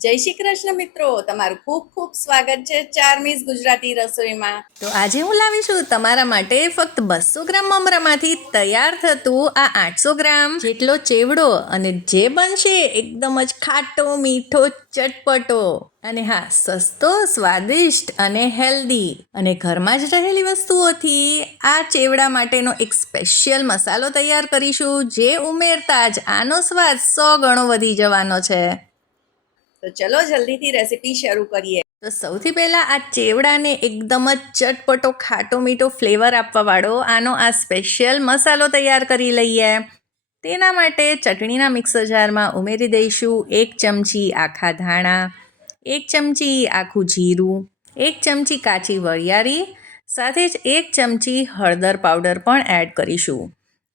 જય શ્રી કૃષ્ણ મિત્રો. તમારું ખૂબ ખૂબ સ્વાગત છે ચારમીસ ગુજરાતી રસોઈમાં. તો આજે હું લાવી છું તમારા માટે ફક્ત બસો ગ્રામ મમરામાંથી તૈયાર થતું આ આઠસો ગ્રામ. જેટલો ચેવડો અને જે બનશે એકદમ જ ખાટો, મીઠો, ચટપટો. અને હા, સસ્તો, સ્વાદિષ્ટ અને હેલ્ધી. અને ઘરમાં જ રહેલી વસ્તુઓથી આ ચેવડા માટેનો એક સ્પેશિયલ મસાલો તૈયાર કરીશું જે ઉમેરતા જ આનો સ્વાદ સો ગણો વધી જવાનો છે. તો ચલો જલ્દીથી રેસીપી શરૂ કરીએ. તો સૌથી પહેલાં આ ચેવડાને એકદમ જ ચટપટો ખાટો મીઠો ફ્લેવર આપવાવાળો આનો આ સ્પેશિયલ મસાલો તૈયાર કરી લઈએ. તેના માટે ચટણીના મિક્સર જારમાં ઉમેરી દઈશું એક ચમચી આખા ધાણા, એક ચમચી આખું જીરું, એક ચમચી કાચી વરિયાળી, સાથે જ એક ચમચી હળદર પાવડર પણ એડ કરીશું.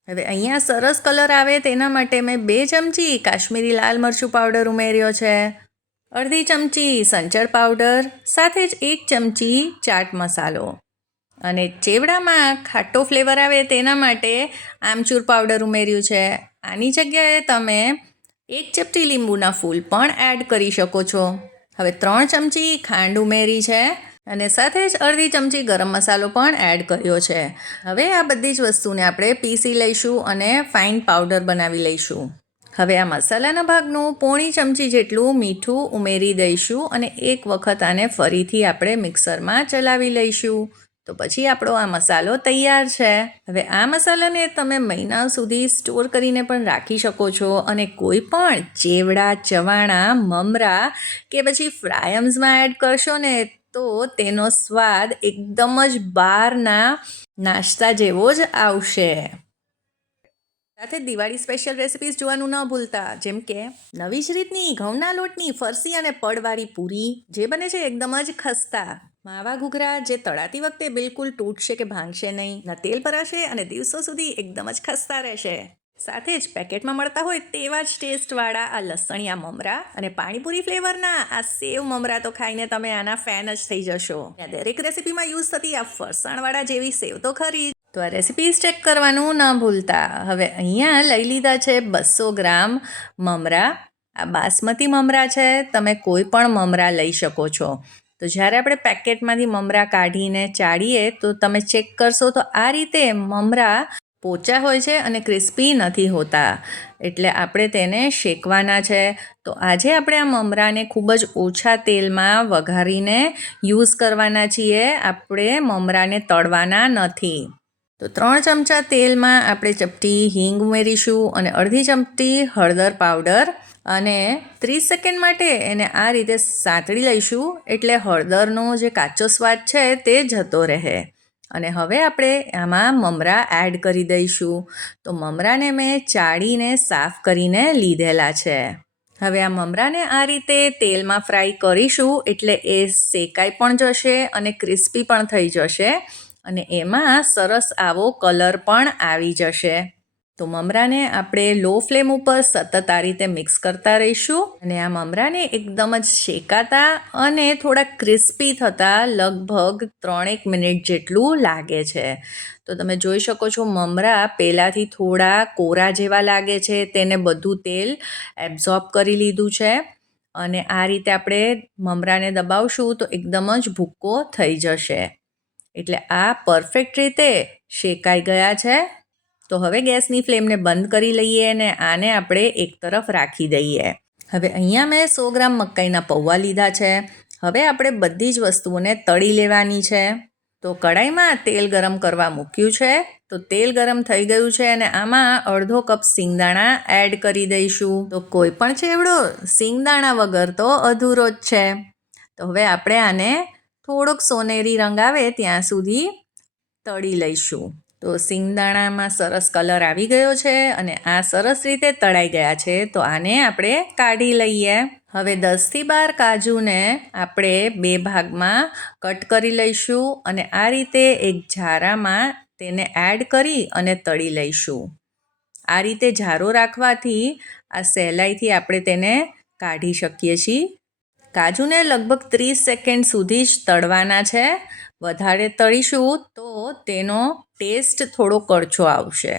હવે અહીંયા સરસ કલર આવે તેના માટે મેં બે ચમચી કાશ્મીરી લાલ મરચું પાવડર ઉમેર્યો છે. અડધી ચમચી સંચર પાવડર, સાથે જ એક ચમચી ચાટ મસાલો. અને ચેવડામાં ખાટો ફ્લેવર આવે તેના માટે આમચૂર પાવડર ઉમેર્યું છે. આની જગ્યાએ તમે એક ચપટી લીંબુના ફૂલ પણ એડ કરી શકો છો. હવે ત્રણ ચમચી ખાંડ ઉમેરી છે અને સાથે જ અડધી ચમચી ગરમ મસાલો પણ એડ કર્યો છે. હવે આ બધી જ વસ્તુને આપણે પીસી લઈશું અને ફાઇન પાવડર બનાવી લઈશું. હવે આ મસાલાના ભાગનું પોણી ચમચી જેટલું મીઠું ઉમેરી દઈશું અને એક વખત આને ફરીથી આપણે મિક્સરમાં ચલાવી લઈશું. તો પછી આપણો આ મસાલો તૈયાર છે. હવે આ મસાલાને તમે મહિના સુધી સ્ટોર કરીને પણ રાખી શકો છો અને કોઈ પણ ચેવડા, ચવાણા, મમરા કે પછી ફ્રાયમ્સમાં એડ કરશો ને તો તેનો સ્વાદ એકદમ જ બહારના નાસ્તા જેવો જ આવશે. સાથે દિવાળી સ્પેશિયલ રેસિપીઝ જોવાનું ન ભૂલતા. જેમ કે, નવી જ રીતની ઘઉંના લોટની ફરસી અને પડવાળી પૂરી, જે બને છે એકદમ જ ખસ્તા. માવા ઘૂઘરા જે તળાતી વખતે બિલકુલ તૂટશે કે ભાંગશે નહીં, ન તેલ ભરાશે અને દિવસો સુધી એકદમ જ ખસ્તા રહેશે. સાથે જ પેકેટમાં મળતા હોય તેવા જ ટેસ્ટવાળા આ લસણિયા મમરા અને પાણીપુરી ફ્લેવરના આ સેવ મમરા તો ખાઈને તમે આના ફેન જ થઈ જશો. દરેક રેસિપીમાં યુઝ થતી આ ફરસાણવાળા જેવી સેવ તો ખરી જ. તો આ રેસિપીઝ ચેક કરવાનું ન ભૂલતા. હવે અહીંયા લઈ લીધા છે બસો ગ્રામ મમરા. આ બાસમતી મમરા છે, તમે કોઈ પણ મમરા લઈ શકો છો. તો જ્યારે આપણે પેકેટમાંથી મમરા કાઢીને ચાળીએ, તો તમે ચેક કરશો તો આ રીતે મમરા પોચા હોય છે અને ક્રિસ્પી નથી હોતા. એટલે આપણે તેને શેકવાના છે. તો આજે આપણે આ મમરાને ખૂબ જ ઓછા તેલમાં વઘારીને યુઝ કરવાના છીએ. આપણે મમરાને તળવાના નથી. તો ત્રણ ચમચા તેલમાં આપણે ચપટી હિંગ ઉમેરીશું અને અડધી ચમચી હળદર પાવડર અને ત્રીસ સેકન્ડ માટે એને આ રીતે સાંતળી લઈશું એટલે હળદરનો જે કાચો સ્વાદ છે તે જતો રહે. અને હવે આપણે આમાં મમરા એડ કરી દઈશું. તો મમરાને મેં ચાળીને સાફ કરીને લીધેલા છે. હવે આ મમરાને આ રીતે તેલમાં ફ્રાય કરીશું એટલે એ શેકાઈ પણ જશે અને ક્રિસ્પી પણ થઈ જશે. અને એમાં સરસ આવો કલર પણ આવી જશે. તો મમરાને આપણે લો ફ્લેમ ઉપર સતત આ રીતે મિક્સ કરતા રહીશું. અને આ મમરાને એકદમ જ શેકાતા અને થોડા ક્રિસ્પી થતાં લગભગ ત્રણેક મિનિટ જેટલું લાગે છે. તો તમે જોઈ શકો છો મમરા પહેલાંથી થોડા કોરા જેવા લાગે છે. તેને બધું તેલ એબ્ઝોર્બ કરી લીધું છે. અને આ રીતે આપણે મમરાને દબાવશું તો એકદમ જ ભૂક્કો થઈ જશે. એટલે આ પરફેક્ટ રીતે શેકાઈ ગયા છે. તો હવે ગેસની ફ્લેમને બંધ કરી લઈએ અને આને આપણે એક તરફ રાખી દઈએ. હવે અહીંયા મેં સો ગ્રામ મકાઈના પૌવા લીધા છે. હવે આપણે બધી જ વસ્તુઓને તળી લેવાની છે. તો કડાઈમાં તેલ ગરમ કરવા મૂક્યું છે. તો તેલ ગરમ થઈ ગયું છે અને આમાં અડધો કપ સિંગદાણા એડ કરી દઈશું. તો કોઈ પણ ચેવડો સિંગદાણા વગર તો અધૂરો જ છે. તો હવે આપણે આને થોડોક સોનેરી રંગ આવે ત્યાં સુધી તળી લઈશું. તો સિંગદાણામાં સરસ કલર આવી ગયો છે અને આ સરસ રીતે તળાઈ ગયા છે. તો આને આપણે કાઢી લઈએ. હવે દસથી બાર કાજુને આપણે બે ભાગમાં કટ કરી લઈશું અને આ રીતે એક ઝારામાં તેને એડ કરી અને તળી લઈશું. આ રીતે ઝારો રાખવાથી, આ સહેલાઈથી આપણે તેને કાઢી શકીએ છીએ. કાજુને લગભગ ત્રીસ સેકન્ડ સુધી જ તળવાના છે. વધારે તળીશું તો તેનો ટેસ્ટ થોડો કડછો આવશે.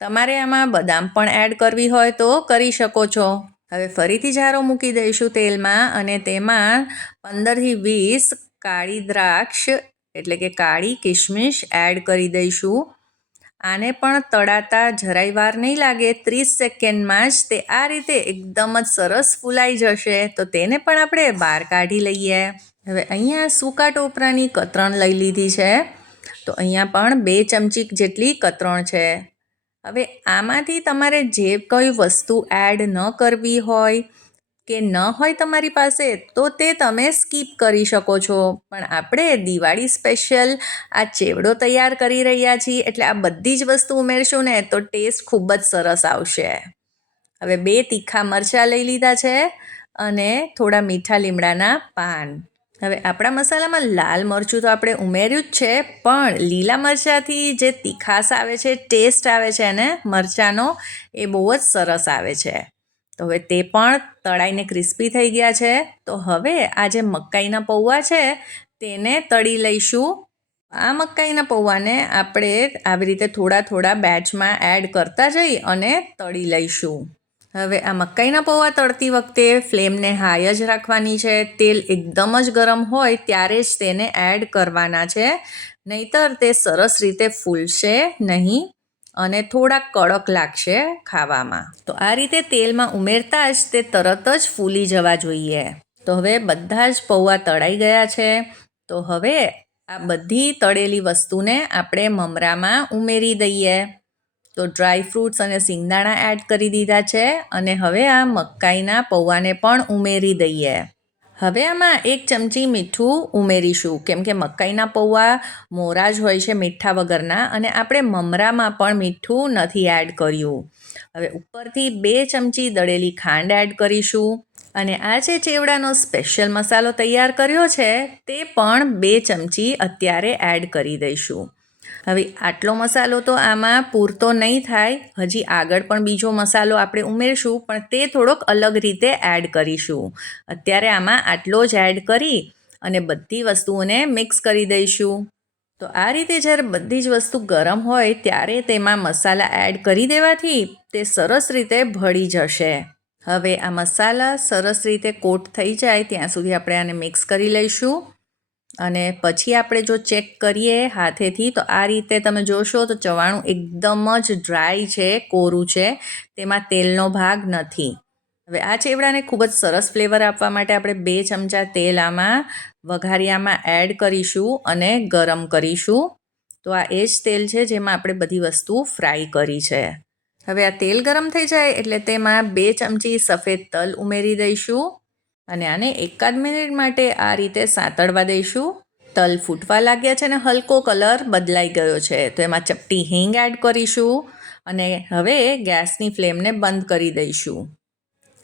તમારે આમાં બદામ પણ એડ કરવી હોય તો કરી શકો છો. હવે ફરીથી જારો મૂકી દઈશું તેલમાં અને તેમાં પંદરથી વીસ કાળી દ્રાક્ષ, એટલે કે કાળી કિશમિશ એડ કરી દઈશું. આને પણ તળાતા જરાય વાર નહીં લાગે. ત્રીસ સેકન્ડમાં જ તે આ રીતે એકદમ જ સરસ ફૂલાઈ જશે. તો તેને પણ આપણે બહાર કાઢી લઈએ. હવે અહીંયા સૂકા ટોપરાની કતરણ લઈ લીધી છે. તો અહીંયા પણ બે ચમચી જેટલી કતરણ છે. હવે આમાંથી તમારે જે કોઈ વસ્તુ એડ ન કરવી હોય કે ન હોય તમારી પાસે, તો તે તમે સ્કીપ કરી શકો છો. પણ આપણે દિવાળી સ્પેશિયલ આ ચેવડો તૈયાર કરી રહ્યા છીએ, એટલે આ બધી જ વસ્તુ ઉમેરશું ને, તો ટેસ્ટ ખૂબ જ સરસ આવશે. હવે બે તીખા મરચાં લઈ લીધા છે અને થોડા મીઠા લીમડાના પાન. હવે આપણા મસાલામાં લાલ મરચું તો આપણે ઉમેર્યું જ છે, પણ લીલા મરચાંથી જે તીખાશ આવે છે, ટેસ્ટ આવે છે ને, મરચાંનો એ બહુ જ સરસ આવે છે. તો હવે તે પણ તળાઈને ક્રિસ્પી થઈ ગયા છે. તો હવે આ જે મકાઈના પૌવા છે, તેને તળી લઈશું. આ મકાઈના પૌવાને આપણે આવી રીતે થોડા થોડા બેચમાં એડ કરતા જઈ અને તળી લઈશું. હવે આ મકાઈના પૌવા તળતી વખતે ફ્લેમને હાઈ જ રાખવાની છે. તેલ એકદમ જ ગરમ હોય ત્યારે જ તેને એડ કરવાના છે. નહીતર તે સરસ રીતે ફૂલશે નહીં. અને થોડા કડક લાગશે ખાવામાં. તો આ રીતે તેલમાં ઉમેરતા જ તે તરત જ ફૂલી જવા જોઈએ. તો હવે બધા જ પૌવા તળાઈ ગયા છે. તો હવે આ બધી તળેલી વસ્તુને આપણે મમરામાં ઉમેરી દઈએ. તો ડ્રાય ફ્રૂટ્સ અને સિંગદાણા એડ કરી દીધા છે અને હવે આ મકાઈના પૌવાને પણ ઉમેરી દઈએ. હવે આમાં એક ચમચી મીઠું ઉમેરીશું. કેમ કે મકાઈના પૌવા મોરા જ હોય છે મીઠા વગરના અને આપણે મમરામાં પણ મીઠું નથી એડ કર્યું. હવે ઉપરથી બે ચમચી દળેલી ખાંડ એડ કરીશું. અને આ જે ચેવડાનો સ્પેશિયલ મસાલો તૈયાર કર્યો છે, તે પણ બે ચમચી અત્યારે એડ કરી દઈશું. હવે આટલો મસાલો તો આમાં પૂરતો નહીં થાય. હજી આગળ પણ બીજો મસાલો આપણે ઉમેરશું, પણ તે થોડોક અલગ રીતે એડ કરીશું. અત્યારે આમાં આટલો જ એડ કરી અને બધી વસ્તુઓને મિક્સ કરી દઈશું. તો આ રીતે જ્યારે બધી જ વસ્તુ ગરમ હોય, ત્યારે તેમાં મસાલા એડ કરી દેવાથી તે સરસ રીતે ભળી જશે. હવે આ મસાલા સરસ રીતે કોટ થઈ જાય, ત્યાં સુધી આપણે આને મિક્સ કરી લઈશું. અને પછી આપણે જો ચેક કરીએ હાથેથી, તો આ રીતે તમે જોશો તો ચવાણું એકદમ જ ડ્રાય છે, કોરું છે, તેમાં તેલનો ભાગ નથી. હવે આ ચેવડાને ખૂબ જ સરસ ફ્લેવર આપવા માટે આપણે બે ચમચા તેલ આમાં વઘારિયામાં એડ કરીશું અને ગરમ કરીશું. તો આ એ જ તેલ છે જેમાં આપણે બધી વસ્તુ ફ્રાય કરી છે. હવે આ તેલ ગરમ થઈ જાય એટલે તેમાં બે ચમચી સફેદ તલ ઉમેરી દઈશું. અને આને એકાદ મિનિટ માટે આ રીતે સાંતળવા દઈશું. તલ ફૂટવા લાગ્યા છે અને હલકો કલર બદલાઈ ગયો છે. તો એમાં ચપટી હિંગ એડ કરીશું અને હવે ગેસની ફ્લેમને બંધ કરી દઈશું.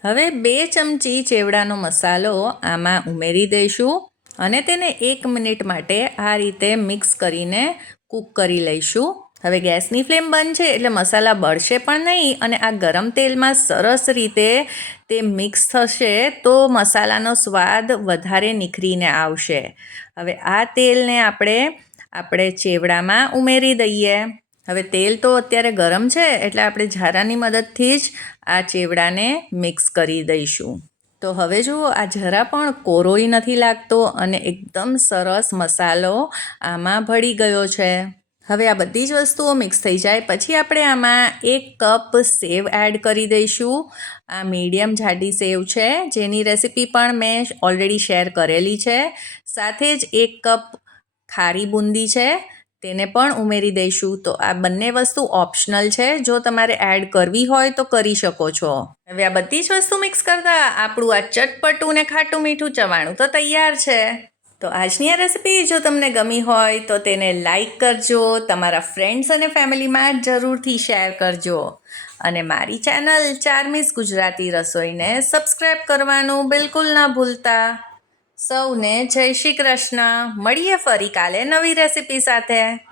હવે બે ચમચી ચેવડાનો મસાલો આમાં ઉમેરી દઈશું અને તેને એક મિનિટ માટે આ રીતે મિક્સ કરીને કૂક કરી લઈશું. હવે ગેસની ફ્લેમ બંધ છે એટલે મસાલા બળશે પણ નહીં અને આ ગરમ તેલમાં સરસ રીતે તે મિક્સ થશે તો મસાલાનો સ્વાદ વધારે નીખરીને આવશે. હવે આ તેલને આપણે આપણે ચેવડામાં ઉમેરી દઈએ. હવે તેલ તો અત્યારે ગરમ છે એટલે આપણે ઝારાની મદદથી જ આ ચેવડાને મિક્સ કરી દઈશું. તો હવે જુઓ, આ જરા પણ કોરોય નથી લાગતો અને એકદમ સરસ મસાલો આમાં ભળી ગયો છે. હવે આ બધી જ વસ્તુઓ મિક્સ થઈ જાય. પછી આપણે આમાં એક કપ સેવ એડ કરી દઈશું. આ મીડિયમ જાડી સેવ છે, જેની રેસીપી પણ મેં ઓલરેડી શેર કરેલી છે. સાથે જ એક કપ ખારી બુંદી છે, તેને પણ ઉમેરી દઈશું. તો આ બંને વસ્તુ ઓપ્શનલ છે. જો તમારે એડ કરવી હોય તો કરી શકો છો. હવે આ બધી જ વસ્તુ મિક્સ કરતાં આપણું આ ચટપટું ને ખાટું મીઠું ચવાણું તો તૈયાર છે. તો આજની આ રેસિપી જો તમને ગમી હોય તો તેને લાઈક કરજો, તમારા ફ્રેન્ડ્સ અને ફેમિલીમાં જરૂરથી શેર કરજો. અને મારી ચેનલ ચારમીસ ગુજરાતી રસોઈને સબસ્ક્રાઈબ કરવાનું બિલકુલ ના ભૂલતા. સૌને જય શ્રી કૃષ્ણ. મળીએ ફરી કાલે નવી રેસિપી સાથે.